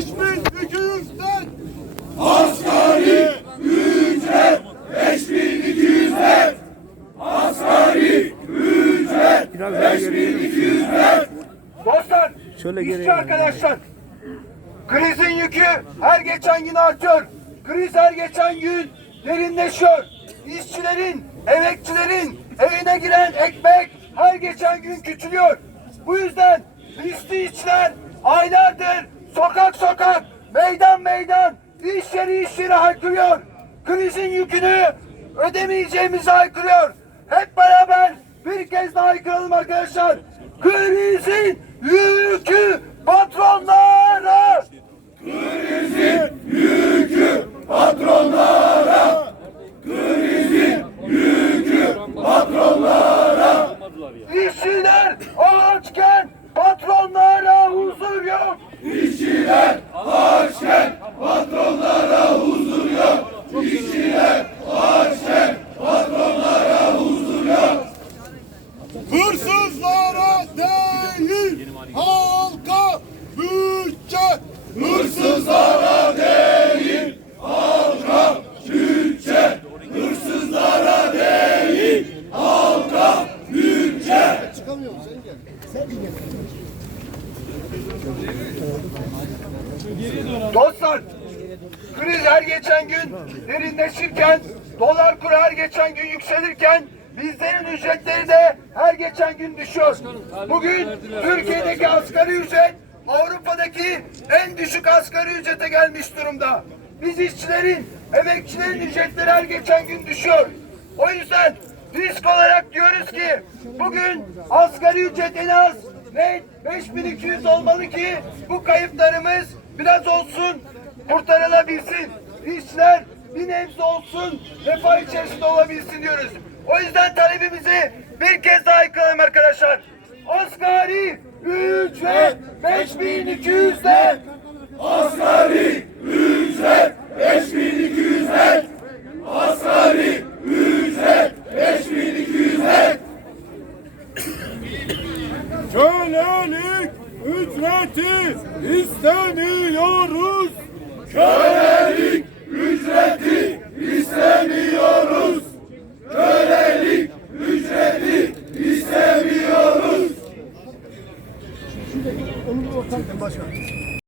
5200'den Asgari ücret 5200 net. Asgari ücret Biraz daha geriye 5200 net. Dostlar, Şöyle işçi arkadaşlar. Krizin yükü her geçen gün artıyor. Kriz her geçen gün derinleşiyor. İşçilerin, emekçilerin evine giren ekmek her geçen gün küçülüyor. Bu yüzden riskli işçiler aylardır sokak sokak, meydan meydan, iş yeri iş yeri haykırıyor. Krizin yükünü ödemeyeceğimizi haykırıyor. Hep beraber bir kez daha haykıralım arkadaşlar. Krizin yükü patronlara. Yükü patronlara. Krizin yükü patronlara. İşçiler açken patronlara huzur yok. İşçiler açken patronlara huzur yok. İşçiler açken patronlara huzur yok. hırsızlara değil halka bütçe Hırsızlara değil halka bütçe. Hırsızlara değil halka bütçe. Dostlar kriz her geçen gün derinleşirken dolar kuru her geçen gün yükselirken bizlerin ücretleri de her geçen gün düşüyor. Bugün Türkiye'deki asgari ücret Avrupa'daki en düşük asgari ücrete gelmiş durumda. Biz işçilerin, emekçilerin ücretleri her geçen gün düşüyor. O yüzden risk olarak diyoruz ki bugün asgari ücret en az ne 5200 olmalı ki bu kayıplarımız biraz olsun kurtarılabilsin. İşçiler bir nebze olsun refah içerisinde olabilsin diyoruz. O yüzden talebimizi bir kez daha yıkalım arkadaşlar. Asgari ücret 5200'den Asgari ücret 5200 net. Asgari ücret 5200 net. kölelik ücreti istemiyoruz. Kölelik ücreti istemiyoruz. Kölelik ücreti istemiyoruz. Şimdi onu bakalım başkanım.